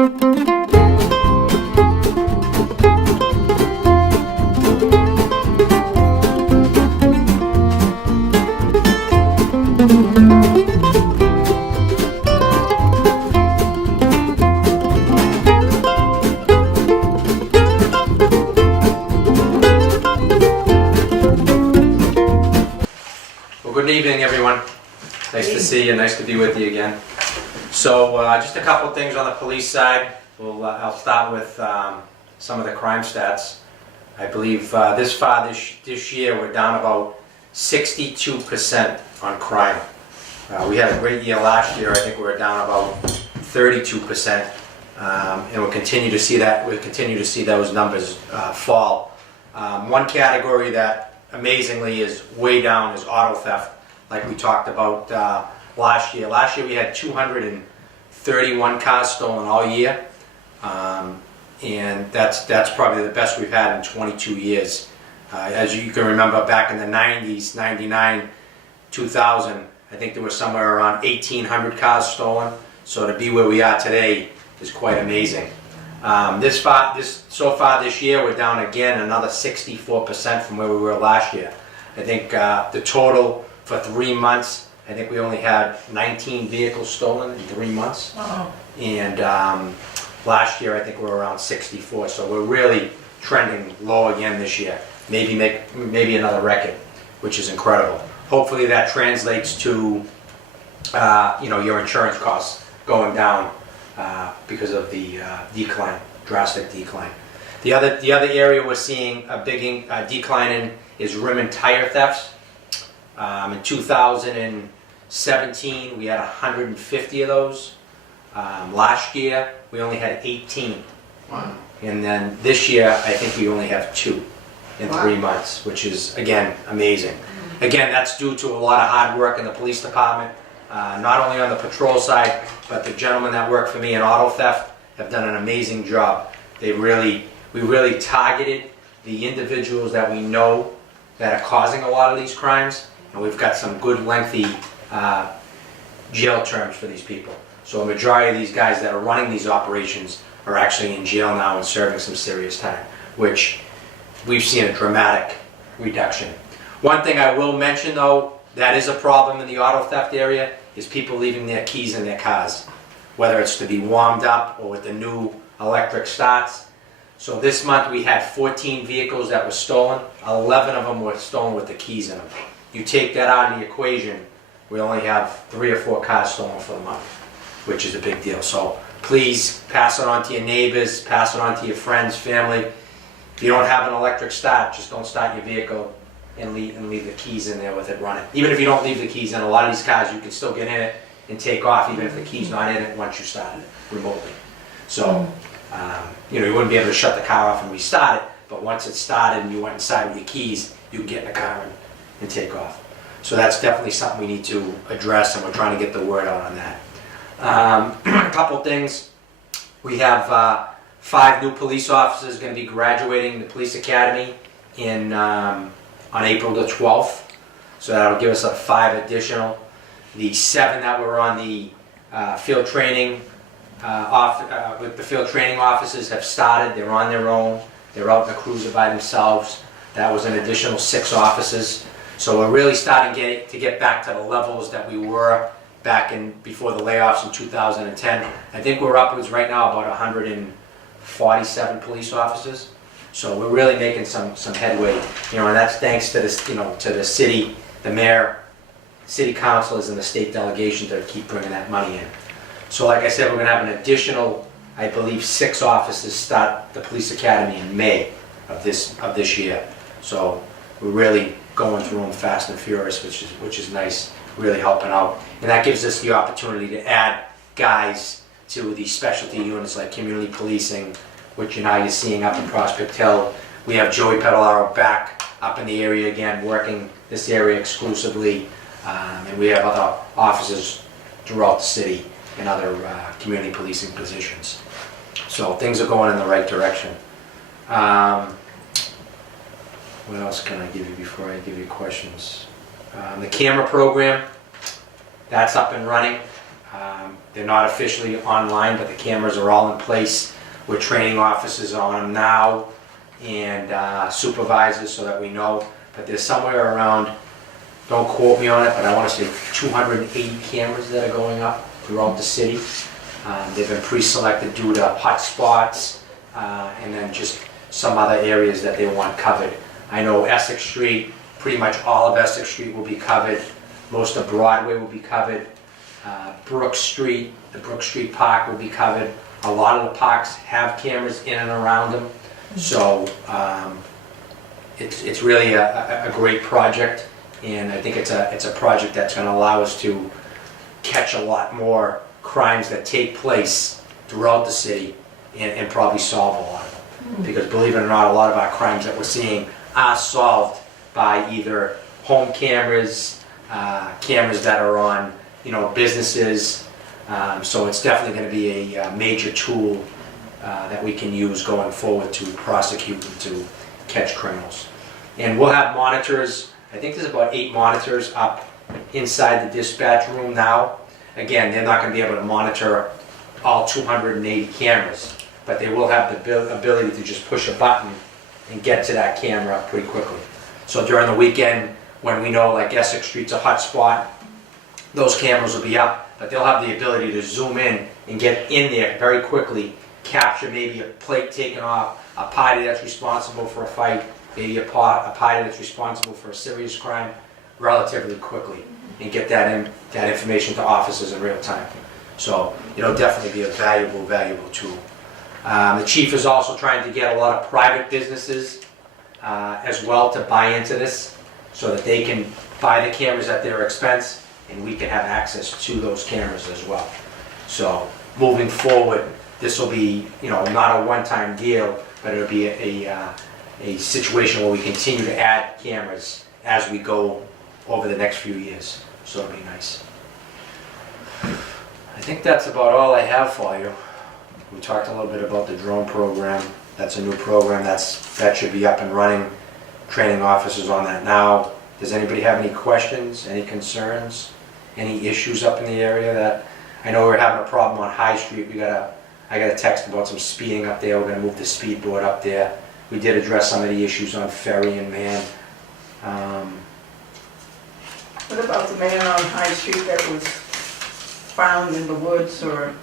Good evening, everyone. Nice to see you. Nice to be with you again. So, just a couple of things on the police side. I'll start with some of the crime stats. I believe this year we're down about 62% on crime. We had a great year last year. I think we were down about 32%, and we'll continue to see that. We'll continue to see those numbers fall. One category that amazingly is way down is auto theft, like we talked about last year. Last year we had 231 cars stolen all year, and that's probably the best we've had in 22 years. As you can remember, back in the 90s, 99, 2000, I think there was somewhere around 1,800 cars stolen. So to be where we are today is quite amazing. So far this year, we're down again another 64% from where we were last year. I think the total for 3 months, I think we only had 19 vehicles stolen in 3 months. Wow. And last year, I think we were around 64. So we're really trending low again this year. Maybe another record, which is incredible. Hopefully that translates to your insurance costs going down. Because of the drastic decline. The other area we're seeing a big decline in is rim and tire thefts. In 2017, we had 150 of those. Last year, we only had 18. Wow. And then this year, I think we only have 2 in 3 months, which is, again, amazing. Again, that's due to a lot of hard work in the police department. Not only on the patrol side, but the gentlemen that work for me in auto theft have done an amazing job. We really targeted the individuals that we know that are causing a lot of these crimes, and we've got some good lengthy jail terms for these people. So a majority of these guys that are running these operations are actually in jail now and serving some serious time, which we've seen a dramatic reduction. One thing I will mention though, that is a problem in the auto theft area, is people leaving their keys in their cars, whether it's to be warmed up or with the new electric starts. So this month we had 14 vehicles that were stolen. 11 of them were stolen with the keys in them. You take that out of the equation, we only have 3 or 4 cars stolen for the month, which is a big deal. So please pass it on to your neighbors, pass it on to your friends, family. If you don't have an electric start, just don't start your vehicle and leave the keys in there with it running. Even if you don't leave the keys in, a lot of these cars you can still get in it and take off even if the key's not in it once you start it remotely. So, you wouldn't be able to shut the car off and restart it, but once it's started and you went inside with your keys, you can get in the car and take off. So that's definitely something we need to address, and we're trying to get the word out on that. A couple things. We have 5 new police officers going to be graduating the police academy on April the 12th, so that'll give us 5 additional. The 7 that were on the field training with the field training officers have started. They're on their own. They're out in the cruiser by themselves. That was an additional 6 officers. So we're really starting to get back to the levels that we were back before the layoffs in 2010. I think we're upwards right now about 147 police officers. So we're really making some headway, and that's thanks to this, to the city, the mayor, city councilors, and the state delegation to keep bringing that money in. So like I said, we're going to have an additional, I believe, 6 officers start the police academy in May of this year. So we're really going through them fast and furious, which is nice, really helping out, and that gives us the opportunity to add guys to the specialty units like community policing, which you're seeing up in Prospect Hill. We have Joey Pedalaro back up in the area again, working this area exclusively, and we have other officers throughout the city in other community policing positions. So things are going in the right direction. What else can I give you before I give you questions? The camera program, that's up and running. They're not officially online, but the cameras are all in place. We're training officers on them now and supervisors so that we know. But there's somewhere around, don't quote me on it, but I want to say 280 cameras that are going up throughout the city. They've been pre-selected due to hot spots and then just some other areas that they want covered. I know Essex Street, pretty much all of Essex Street will be covered. Most of Broadway will be covered. Brook Street, the Brook Street Park will be covered. A lot of the parks have cameras in and around them. So it's really a great project, and I think it's a project that's going to allow us to catch a lot more crimes that take place throughout the city and probably solve a lot of them. Because believe it or not, a lot of our crimes that we're seeing are solved by either home cameras, cameras that are on businesses. So it's definitely going to be a major tool that we can use going forward to prosecute and to catch criminals. And we'll have monitors. I think there's about 8 monitors up inside the dispatch room now. Again, they're not going to be able to monitor all 280 cameras, but they will have the ability to just push a button and get to that camera pretty quickly. So during the weekend, when we know like Essex Street's a hot spot, those cameras will be up, but they'll have the ability to zoom in and get in there very quickly, capture maybe a plate taken off, a party that's responsible for a fight, maybe a party that's responsible for a serious crime, relatively quickly, and get that information to officers in real time. So it'll definitely be a valuable tool. The chief is also trying to get a lot of private businesses as well to buy into this, so that they can buy the cameras at their expense, and we can have access to those cameras as well. So moving forward, this will be not a one-time deal, but it'll be a situation where we continue to add cameras as we go over the next few years. So it'll be nice. I think that's about all I have for you. We talked a little bit about the drone program. That's a new program that should be up and running. Training officers on that now. Does anybody have any questions, any concerns, any issues up in the area? That I know we're having a problem on High Street. I got a text about some speeding up there. We're going to move the speed board up there. We did address some of the issues on Ferry and Man. What about the man on High Street that was found in the woods or?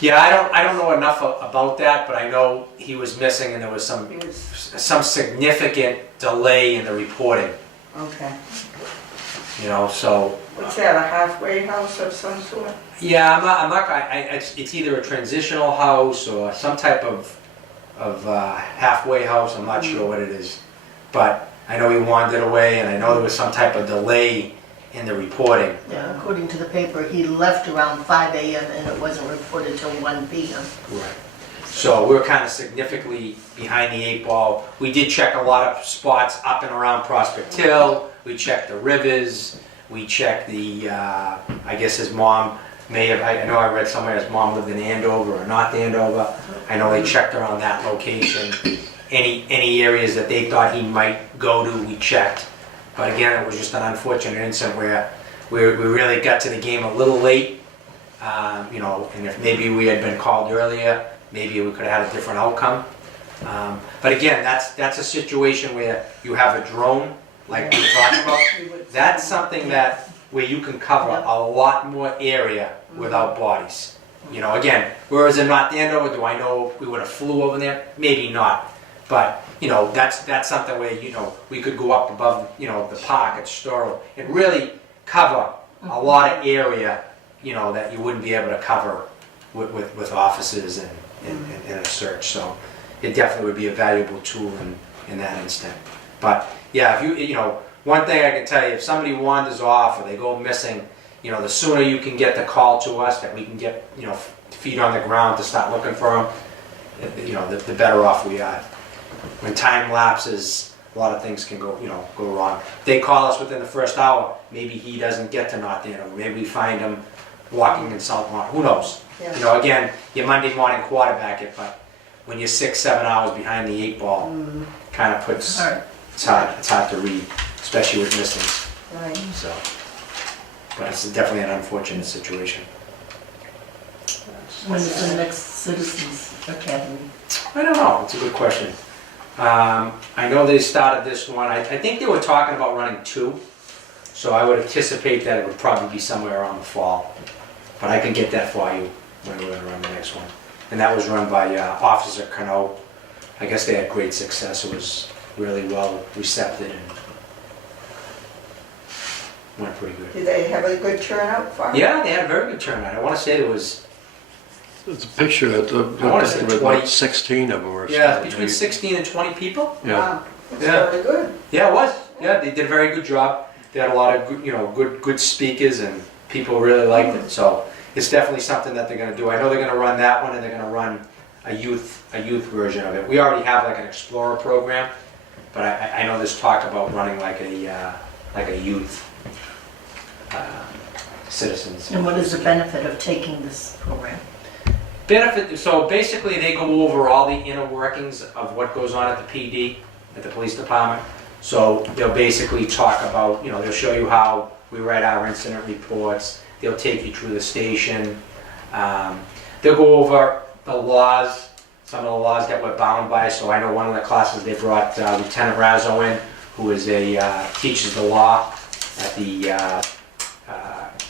Yeah, I don't know enough about that, but I know he was missing and there was some significant delay in the reporting. Okay. So. What's that, a halfway house of some sort? Yeah, I'm not. It's either a transitional house or some type of halfway house. I'm not sure what it is, but I know he wandered away, and I know there was some type of delay in the reporting. Yeah, according to the paper, he left around 5 a.m. and it wasn't reported till 1 p.m. Right. So we're kind of significantly behind the 8 ball. We did check a lot of spots up and around Prospect Hill. We checked the rivers. We checked the, I guess his mom may have, I know I read somewhere his mom lived in Andover or North Andover. I know they checked around that location. Any areas that they thought he might go to, we checked. But again, it was just an unfortunate incident where we really got to the game a little late. And if maybe we had been called earlier, maybe we could have had a different outcome. But again, that's a situation where you have a drone, like we talked about. That's something where you can cover a lot more area without bodies. Again, whereas in North Andover, do I know if we would have flew over there? Maybe not. But that's something where we could go up above the park at Storrow and really cover a lot of area that you wouldn't be able to cover with officers and a search. So it definitely would be a valuable tool in that instant. But yeah, if one thing I can tell you, if somebody wanders off or they go missing, the sooner you can get the call to us that we can get feet on the ground to start looking for them, the better off we are. When time lapses, a lot of things can go wrong. If they call us within the first hour, maybe he doesn't get to North Andover. Maybe we find him walking in South Mont. Who knows? Yeah. Again, you Monday morning quarterback it, but when you're 6-7 hours behind the 8 ball, kind of puts it's hard to read, especially with missings. Right. So But it's definitely an unfortunate situation. When is the next Citizens Academy? I don't know, it's a good question. I know they started this one, I think they were talking about running 2, so I would anticipate that it would probably be somewhere around the fall. But I can get that for you when we're gonna run the next one. And that was run by Officer Cano. I guess they had great success, it was really well recepted and went pretty good. Did they have a good turnout for it? Yeah, they had a very good turnout. I wanna say there was, It's a picture that I wanna say there were 20. like 16 of them or something. yeah, between 16 and 20 people. Yeah. Wow, that's Yeah. very good. Yeah, it was. Yeah, they did a very good job. They had a lot of good, good speakers, and people really liked it. So it's definitely something that they're going to do. I know they're going to run that one, and they're going to run a youth version of it. We already have like an Explorer program, but I know there's talk about running like a youth citizens. And what is the benefit of taking this program? Benefit, so basically they go over all the inner workings of what goes on at the PD, at the police department. So they'll basically talk about, they'll show you how we write our incident reports, they'll take you through the station. They'll go over the laws, some of the laws that we're bound by. So I know one of the classes they brought Lieutenant Razzo in, who is teaches the law at the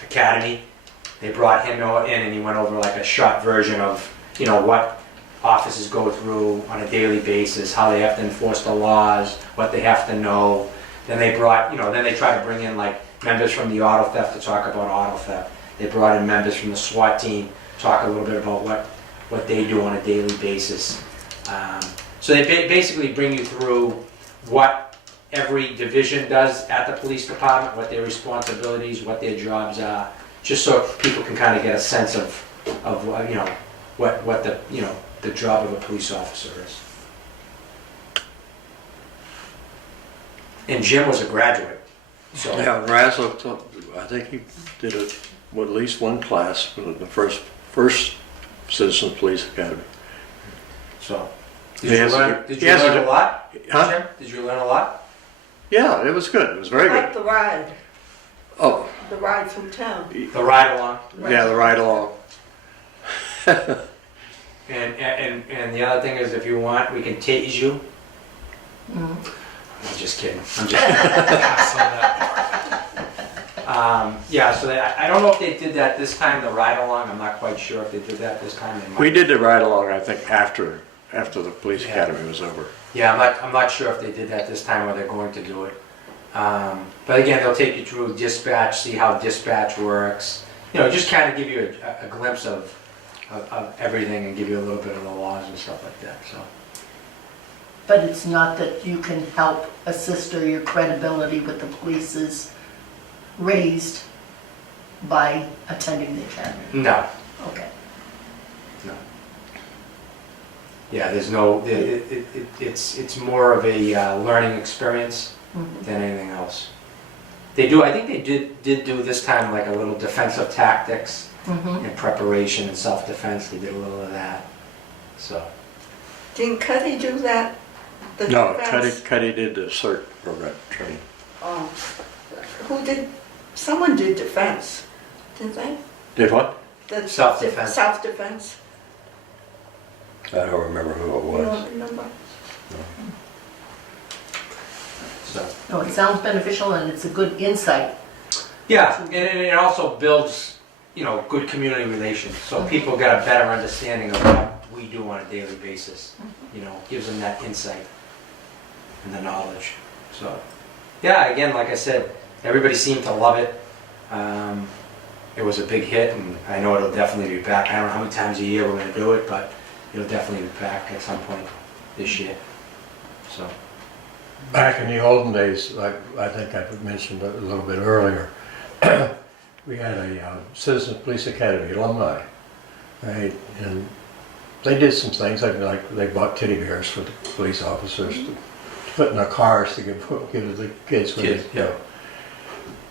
academy. They brought him in and he went over like a short version of, what officers go through on a daily basis, how they have to enforce the laws, what they have to know. Then they brought, then they try to bring in like members from the auto theft to talk about auto theft. They brought in members from the SWAT team, talk a little bit about what they do on a daily basis. So they basically bring you through what every division does at the police department, what their responsibilities, what their jobs are, just so people can kind of get a sense of what the job of a police officer is. And Jim was a graduate, so Yeah, Razzle, I think he did at least one class for the first Citizen Police Academy. so. He Did you has- learn he has a lot, Huh? Jim? Did you learn a lot? Yeah, it was good. It was very I like good. the ride, Oh, the ride from town. The ride along. yeah, the ride along. And the other thing is, if you want, we can tase you. Mhm. I'm just kidding. I'm just kidding. Yeah, so I don't know if they did that this time, the ride along. I'm not quite sure if they did that this time. They might. We did the ride along, I think, after the police Yeah. academy was over. Yeah, I'm not sure if they did that this time or they're going to do it. But again, they'll take you through dispatch, see how dispatch works. Just kind of give you a glimpse of everything and give you a little bit of the laws and stuff like that. So. But it's not that you can help assist or your credibility with the police is raised by attending the academy? No. Okay. Yeah, there's no. It's more of a learning experience Mhm. than anything else. They do. I think they did do this time like a little defensive tactics Mhm. and preparation and self-defense. They did a little of that. So. Didn't Cuddy do that? The No, defense? Cuddy did the CERT program training. Oh. Who did, someone did defense, didn't they? Did what? The Self-defense. Self-defense. I don't remember who it You was. don't remember? So. No, it sounds beneficial and it's a good insight. Yeah, and it also builds, good community relations. So people get a better understanding of what we do on a daily basis. Gives them that insight and the knowledge. So, yeah, again, like I said, everybody seemed to love it. It was a big hit, and I know it'll definitely be back. I don't know how many times a year we're going to do it, but it'll definitely be back at some point this year. So, Back in the olden days, like I think I mentioned a little bit earlier, we had a Citizen Police Academy alumni, right? And they did some things, like they bought teddy bears for the police officers to put in their cars to give to the kids when Kids, they,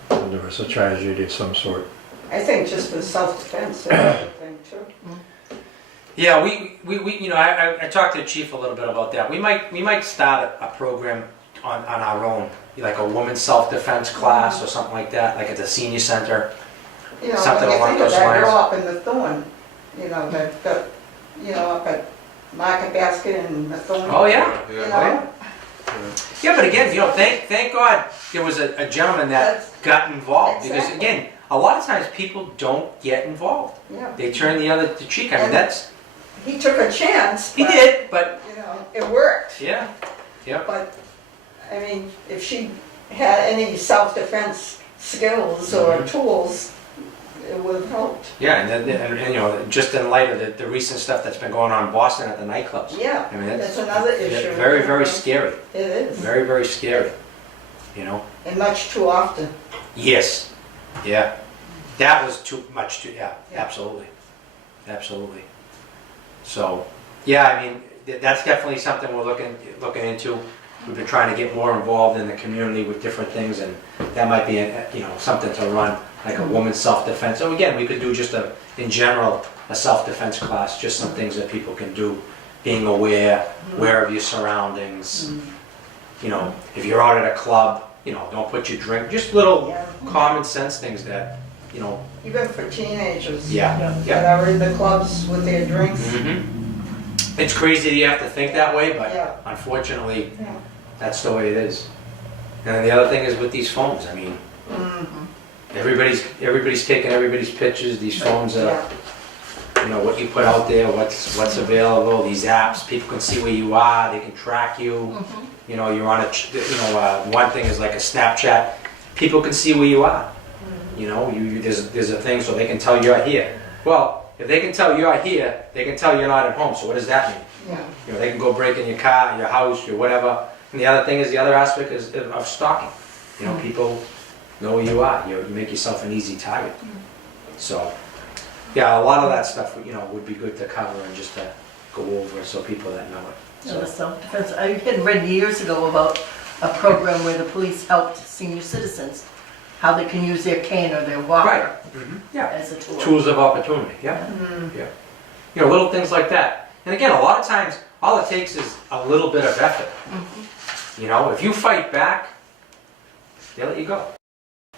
when there was a tragedy of some sort. I think just for self-defense, that's a thing too. yeah, I talked to the chief a little bit about that. We might start a program on our own, like a women's self-defense class or something like that, like at the senior center. You know, Something when you along think of those that girl lines. up in the Thorn, you know, up at Market Basket and the Thorn. Oh, yeah. You Yeah. know? Yeah, but again, thank God there was a gentleman that That's- got involved, because Exactly. again, a lot of times people don't get involved. Yeah, They turn the cheek. I mean, And- that's, he took a chance. he but, did, but, You know, it worked, yeah, but, I mean, if she had any self-defense skills or Mhm. tools, it would have helped. yeah, and you know, just in light of the recent stuff that's been going on in Boston at the nightclubs. Yeah, I mean, that's another issue. very, very scary, It is, very, very scary, you know? and much too often. Yes, yeah, that was yeah, Yeah. absolutely, absolutely. So, yeah, I mean, that's definitely something we're looking into. We've been trying to get more involved in the community with different things, and that might be, you know, something to run, like a woman's self-defense. So again, we could do just in general, a self-defense class, just some things that people can do, being aware of your surroundings. You know, if you're out at a club, you know, don't put your drink, just little Yeah. common sense things that, you know, Even for teenagers. yeah, That yeah. are in the clubs with their drinks. Mhm. It's crazy that you have to think that way, but Yeah. unfortunately, Yeah. that's the way it is. And then the other thing is with these phones, I mean, everybody's taking everybody's pictures, these phones are, Yeah. you know, what you put out there, what's available, these apps, people can see where you are, they can track you. You know, you're on one thing is like a Snapchat, people can see where you are. You know, there's a thing so they can tell you're here. Well, if they can tell you're here, they can tell you're not at home, so what does that mean? Yeah. You know, they can go break in your car, your house, your whatever. And the other thing is, the other aspect is of stalking. You know, people know where you are. You make yourself an easy target. So, yeah, a lot of that stuff, you know, would be good to cover and just to go over so people that know it. You know, So, self-defense. I had read years ago about a program where the police helped senior citizens, how they can use their cane or their walker right. Yeah. as a tool. Tools of opportunity. Yeah. Yeah. You know, little things like that. And again, a lot of times, all it takes is a little bit of effort. You know, if you fight back, they let you go.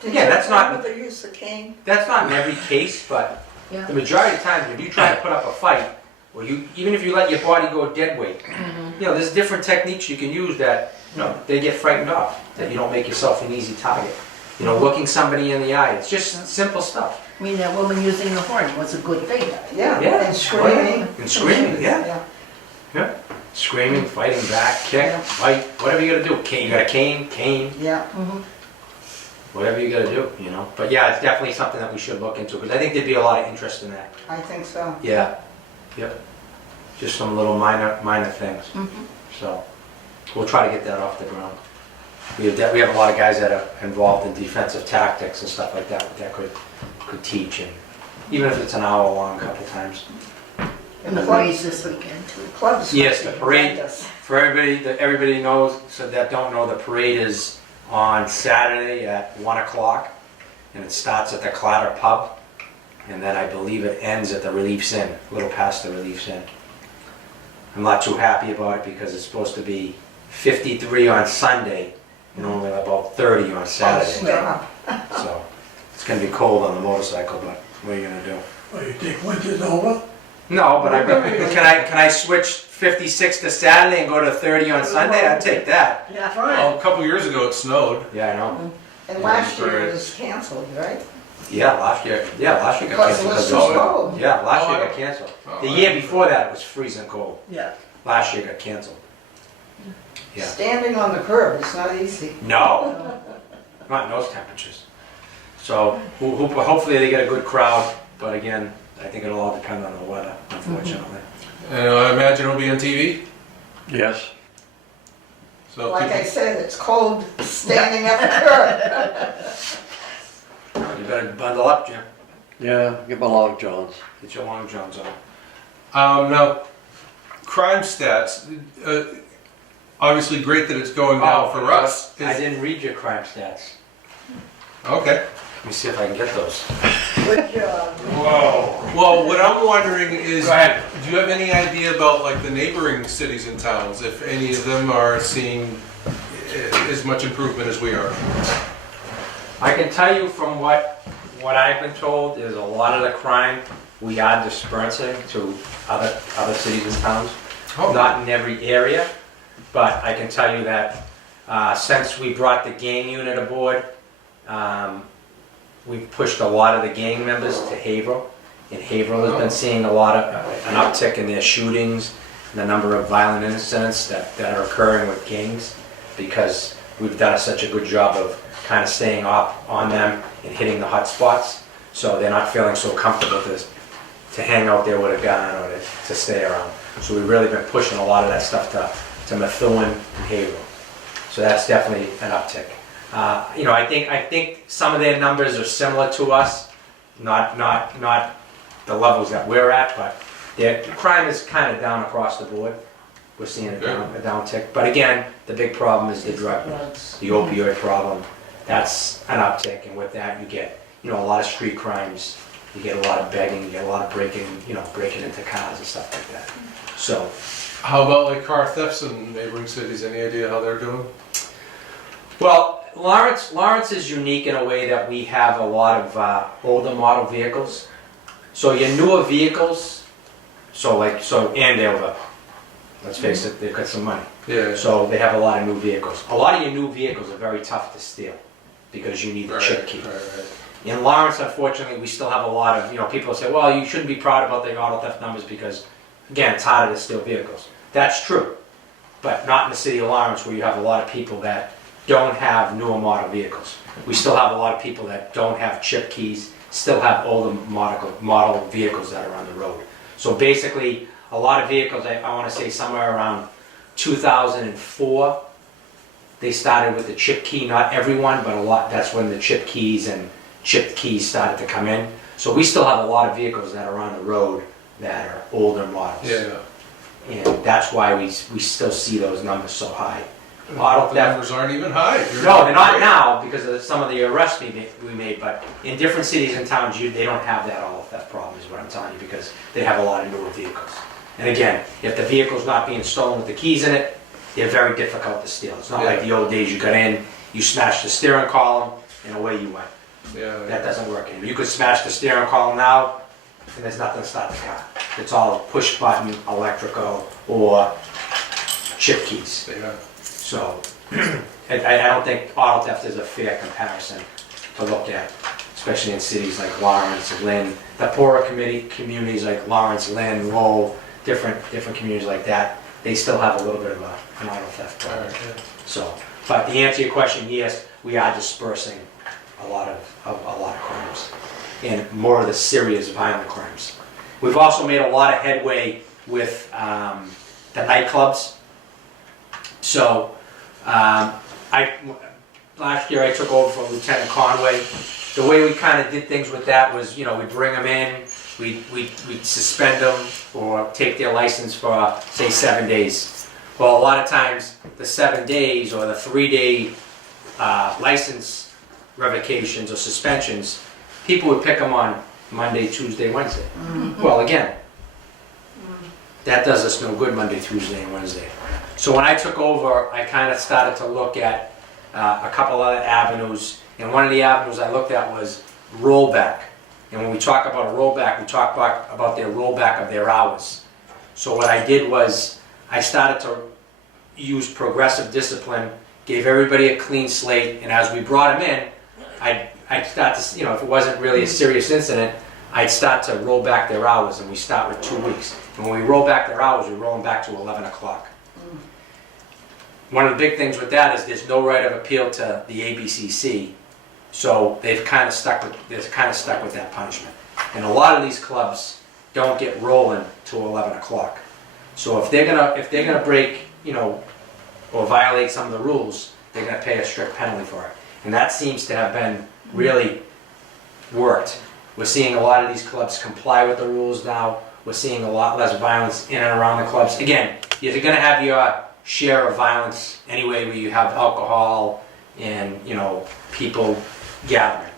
Yeah, that's not- Remember the use of cane? That's not in every case, but Yeah. the majority of times, if you try to put up a fight, or even if you let your body go dead weight, you know, there's different techniques you can use that, you know, they get frightened off, that you don't make yourself an easy target. You know, looking somebody in the eye, it's just simple stuff. I mean, that woman using the horn was a good thing. Yeah, Yeah. and screaming. And screaming, yeah. Yeah. Screaming, fighting back, kick, fight, whatever you gotta do. You got a cane, Yeah, whatever you gotta do, you know. But yeah, it's definitely something that we should look into, because I think there'd be a lot of interest in that. I think so. Yeah, yep. Just some little minor things. So, we'll try to get that off the ground. We have a lot of guys that are involved in defensive tactics and stuff like that could teach, and even if it's an hour long, a couple times. And the parade this weekend too. Clubs. Yes, the must be parade. horrendous. For everybody everybody knows, so that don't know, the parade is on Saturday at 1 o'clock, and it starts at the Clatter Pub, and then I believe it ends at the Relief's Inn, a little past the Relief's Inn. I'm not too happy about it because it's supposed to be 53 on Sunday and only about 30 on Saturday. Stop. So it's gonna be cold on the motorcycle, but what are you gonna do? Well, you think winter's over? No, but can I switch 56 to Saturday and go to 30 on Sunday? I'd take that. Yeah. Well, a couple years ago it snowed. Yeah, I know. And last year it was canceled, right? Yeah, last year got Because it canceled was because so of snow. cold. Yeah, last year got canceled. The year before that, it was freezing cold. Yeah. Last year got canceled. Yeah. Standing on the curb is not easy. No, not in those temperatures. So hopefully they get a good crowd, but again, I think it'll all depend on the weather, unfortunately. And I imagine it'll be on TV. Yes. So Like I people- said, it's cold standing at the curb. You better bundle up, Jim. Yeah, get my long johns. Get your long johns on. now, crime stats. Obviously, great that it's going down for us. I didn't read your crime stats. Okay. Let me see if I can get those. Good job. Whoa. Well, what I'm wondering is, Go ahead. do you have any idea about like the neighboring cities and towns, if any of them are seeing as much improvement as we are? I can tell you from what what I've been told is a lot of the crime we are dispersing to other cities and towns. Oh. Not in every area, but I can tell you that since we brought the gang unit aboard, we've pushed a lot of the gang members to Haverhill. And Haverhill has been seeing a lot of an uptick in their shootings and the number of violent incidents that are occurring with gangs, because we've done such a good job of kind of staying up on them and hitting the hot spots, so they're not feeling so comfortable to hang out there with a gun or to stay around. So we've really been pushing a lot of that stuff to Methuen and Haverhill. So that's definitely an uptick. I think some of their numbers are similar to us, not the levels that we're at, but their crime is kind of down across the board. We're seeing a downtick. But again, the big problem is the drug, the opioid problem. That's an uptick, and with that you get, a lot of street crimes. You get a lot of begging, you get a lot of breaking into cars and stuff like that. So, How about like car thefts in neighboring cities? Any idea how they're doing? well, Lawrence is unique in a way that we have a lot of older model vehicles. So your newer vehicles, so Andover, let's face it, they've got some money. Yeah. So they have a lot of new vehicles. A lot of your new vehicles are very tough to steal because you need the chip key. Right. In Lawrence, unfortunately, we still have a lot of, people say, well, you shouldn't be proud about the auto theft numbers because, again, it's harder to steal vehicles. That's true, but not in the city of Lawrence where you have a lot of people that don't have newer model vehicles. We still have a lot of people that don't have chip keys, still have older model vehicles that are on the road. So basically, a lot of vehicles, I want to say somewhere around 2004, they started with the chip key, not everyone, but a lot, that's when the chip keys and chipped keys started to come in. So we still have a lot of vehicles that are on the road that are older models. Yeah. And that's why we still see those numbers so high. The Auto theft, numbers aren't even high. no, they're not now because of some of the arrests we made, but in different cities and towns, they don't have that auto theft problem is what I'm telling you, because they have a lot of newer vehicles. And again, if the vehicle's not being stolen with the keys in it, they're very difficult to steal. It's not like the old days you got in, you smashed the steering column, and away you went. Yeah. That doesn't work anymore. You could smash the steering column now, and there's nothing to start the car. It's all push button, electrical, or chip keys. Yeah. So, I don't think auto theft is a fair comparison to look at, especially in cities like Lawrence, Lynn, the poorer communities like Lawrence, Lynn, Lowell, different communities like that. They still have a little bit of an auto theft problem. So, but to answer your question, yes, we are dispersing a lot of crimes, and more of the serious violent crimes. We've also made a lot of headway with the nightclubs. So, last year I took over for Lieutenant Conway. The way we kind of did things with that was, we'd bring them in, we'd suspend them or take their license for, say, 7 days. Well, a lot of times, the 7 days or the 3-day license revocations or suspensions, people would pick them on Monday, Tuesday, Wednesday. Mm-hmm. Well, again, that does us no good Monday, Tuesday, and Wednesday. So when I took over, I kind of started to look at a couple other avenues, and one of the avenues I looked at was rollback. And when we talk about a rollback, we talk about their rollback of their hours. So what I did was I started to use progressive discipline, gave everybody a clean slate, and as we brought them in, I'd start to, if it wasn't really a serious incident, I'd start to roll back their hours, and we start with 2 weeks. And when we roll back their hours, we roll them back to 11 o'clock. One of the big things with that is there's no right of appeal to the ABCC, so they've kind of stuck with that punishment. And a lot of these clubs don't get rolling till 11 o'clock. So if they're gonna break, or violate some of the rules, they're gonna pay a strict penalty for it. And that seems to have been really worked. We're seeing a lot of these clubs comply with the rules now. We're seeing a lot less violence in and around the clubs. Again, you're gonna have your share of violence anyway, where you have alcohol and people gathering.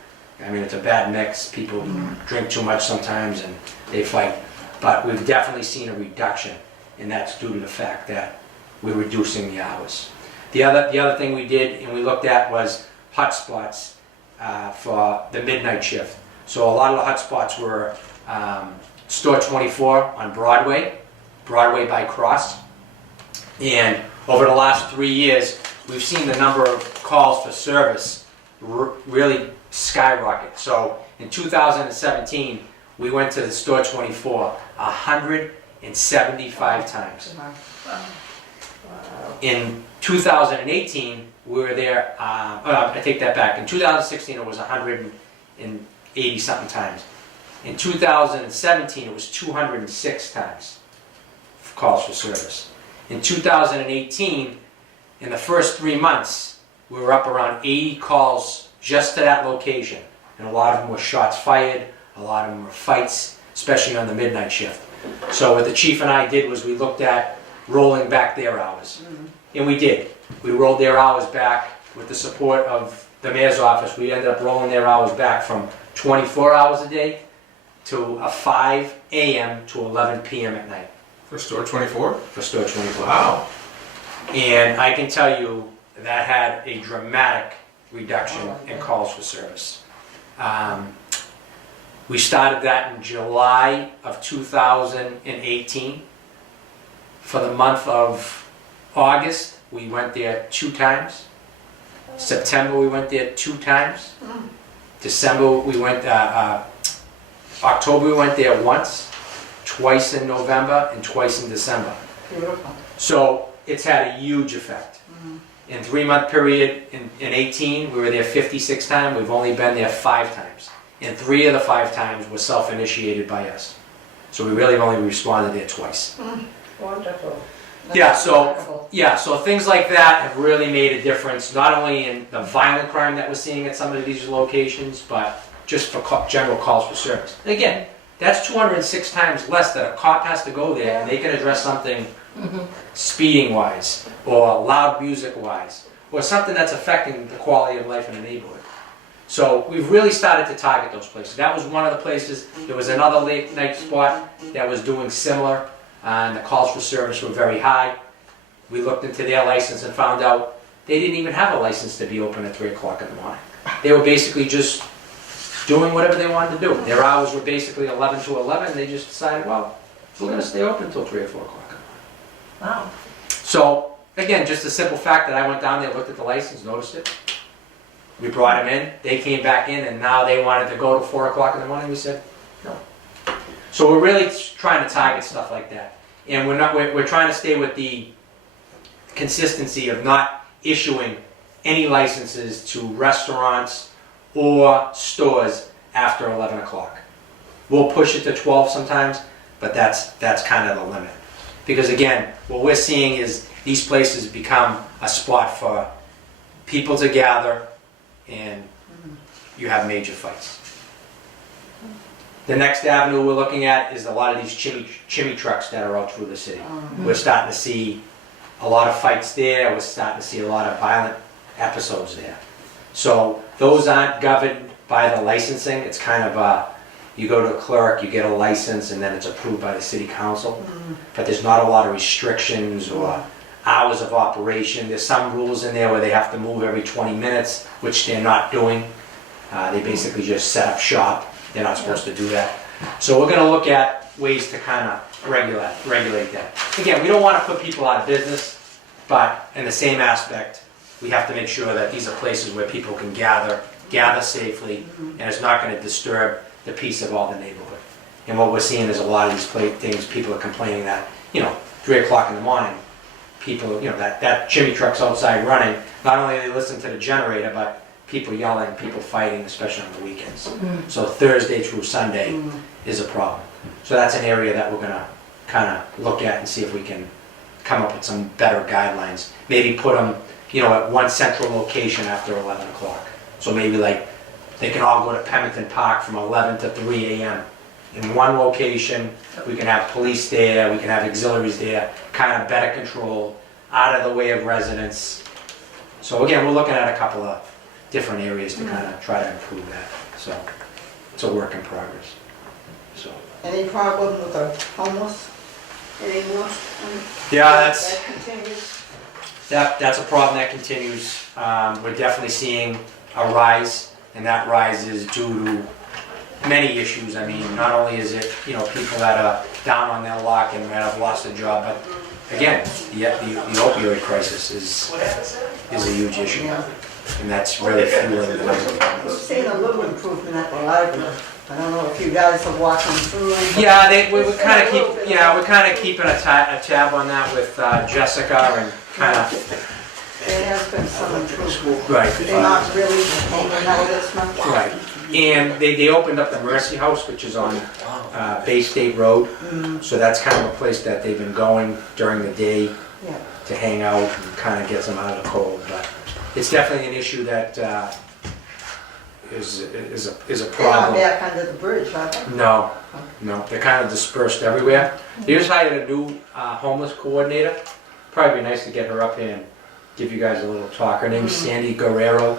I mean, it's a bad mix. People drink too much sometimes and they fight. But we've definitely seen a reduction, and that's due to the fact that we're reducing the hours. The other thing we did and we looked at was hotspots for the midnight shift. So a lot of the hotspots were Store 24 on Broadway by Cross. And over the last 3 years, we've seen the number of calls for service really skyrocket. So in 2017, we went to the Store 24 175 times. In 2018, we were there, I take that back, in 2016 it was 180 something times. In 2017 it was 206 times calls for service. In 2018, in the first 3 months, we were up around 80 calls just to that location. And a lot of them were shots fired, a lot of them were fights, especially on the midnight shift. So what the chief and I did was we looked at rolling back their hours. And we did. We rolled their hours back with the support of the mayor's office. We ended up rolling their hours back from 24 hours a day to a 5 a.m. to 11 p.m. at night. For Store 24? For Store 24. Wow. And I can tell you that had a dramatic reduction in calls for service. We started that in July of 2018. For the month of August, we went there 2 times. September, we went there 2 times. December, we went, October, we went there once, twice in November, and twice in December. Beautiful. So it's had a huge effect. In 3-month period, in 18, we were there 56 times. We've only been there 5 times. And 3 of the 5 times were self-initiated by us. So we really only responded there twice. Wonderful. Yeah, That's so wonderful. so things like that have really made a difference, not only in the violent crime that we're seeing at some of these locations, but just for general calls for service. And again, that's 206 times less that a cop has to go there and they can address something speeding wise, or loud music wise, or something that's affecting the quality of life in the neighborhood. So we've really started to target those places. That was one of the places. There was another late night spot that was doing similar, and the calls for service were very high. We looked into their license and found out they didn't even have a license to be open at 3 o'clock in the morning. They were basically just doing whatever they wanted to do. Their hours were basically 11 to 11. They just decided, well, we're going to stay open until 3 or 4 o'clock. Wow. So, again, just the simple fact that I went down there, looked at the license, noticed it. We brought them in, they came back in, and now they wanted to go to 4 o'clock in the morning. We said, no. So we're really trying to target stuff like that. And we're trying to stay with the consistency of not issuing any licenses to restaurants or stores after 11 o'clock. We'll push it to 12 sometimes, but that's kind of the limit. Because again, what we're seeing is these places become a spot for people to gather, and you have major fights. The next avenue we're looking at is a lot of these chimney trucks that are out through the city. We're starting to see a lot of fights there. We're starting to see a lot of violent episodes there. So those aren't governed by the licensing. It's kind of you go to a clerk, you get a license, and then it's approved by the city council. But there's not a lot of restrictions or hours of operation. There's some rules in there where they have to move every 20 minutes, which they're not doing. They basically just set up shop. They're not supposed to do that. So we're going to look at ways to kind of regulate that. Again, we don't want to put people out of business, but in the same aspect, we have to make sure that these are places where people can gather safely, and it's not going to disturb the peace of all the neighborhood. And what we're seeing is a lot of these things, people are complaining that, 3 o'clock in the morning, people, that chimney truck's outside running, not only do they listen to the generator, but people yelling, people fighting, especially on the weekends. So Thursday through Sunday is a problem. So that's an area that we're gonna kind of look at and see if we can come up with some better guidelines. Maybe put them, at one central location after 11 o'clock. So maybe like, they can all go to Pemberton Park from 11 to 3 a.m. in one location. We can have police there, we can have auxiliaries there, kind of better control, out of the way of residents. So again, we're looking at a couple of different areas to kind of try to improve that. So it's a work in progress. So Any problem with the homeless anymore? yeah, That continues? that's a problem that continues. We're definitely seeing a rise, and that rise is due to many issues. I mean, not only is it, you know, people that are down on their luck and might have lost a job, but again, the opioid crisis is a huge issue. Yeah. And that's really fueling the We've seen a little improvement at the library. I don't know if you guys are walking through. but Yeah, we it's kind of been a little bit keep, we're kind of keeping a tab on that with Jessica and kind of, There has been some improvement. right. They're not really hanging out as much. Right. And they opened up the Mercy House, which is on Bay State Road. So that's kind of a place that they've been going during the day Yeah. to hang out and kind of gets them out of the cold. But it's definitely an issue that is a They're not problem. back under the bridge, are they? No, they're kind of dispersed everywhere. They just hired a new homeless coordinator. Probably be nice to get her up here and give you guys a little talk. Her name's Sandy Guerrero.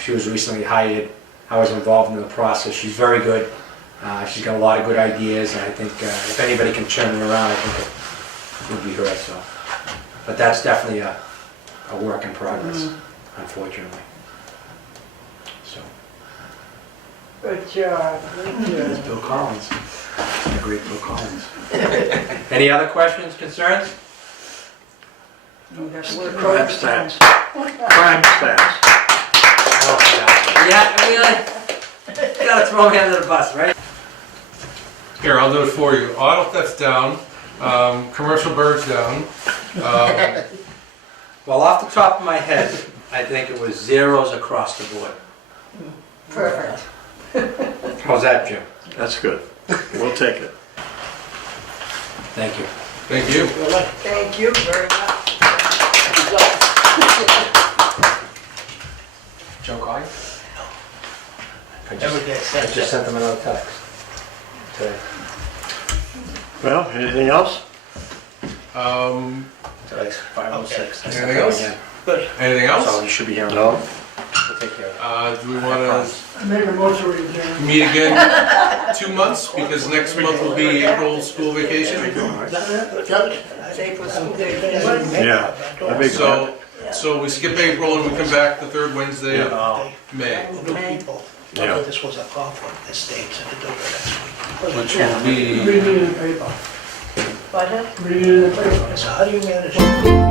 She was recently hired. I was involved in the process. She's very good. She's got a lot of good ideas, and I think if anybody can turn her around, I think it would be her. So, but that's definitely a work in progress, unfortunately. So, Good job. there's Bill Collins, the great Bill Collins. Any other questions, concerns? Crime stats. Crime stats. Oh my God. Yeah, really? You gotta throw me under the bus, right? Here, I'll do it for you. Auto theft down, commercial birds down. Well, off the top of my head, I think it was zeros across the board. Perfect. How's that, Jim? That's good. We'll take it. Thank you. Thank you. Thank you very much. Joe calling? I just sent them another text today. Well, anything else? Today's 5:06. I sent Anything them else? again. Anything So else? you should be here. No? We'll take care of it. Do we want to Make a motion to adjourn. meet again 2 months? Because next month will be April school vacation. It's April School Day. Yeah. That'd be good. So we skip April and we come back the third Wednesday of May, People. Yeah. This was a conflict, the states had to do it next week. which will be Read it in the paper. What? Read it in the paper. So how do you manage?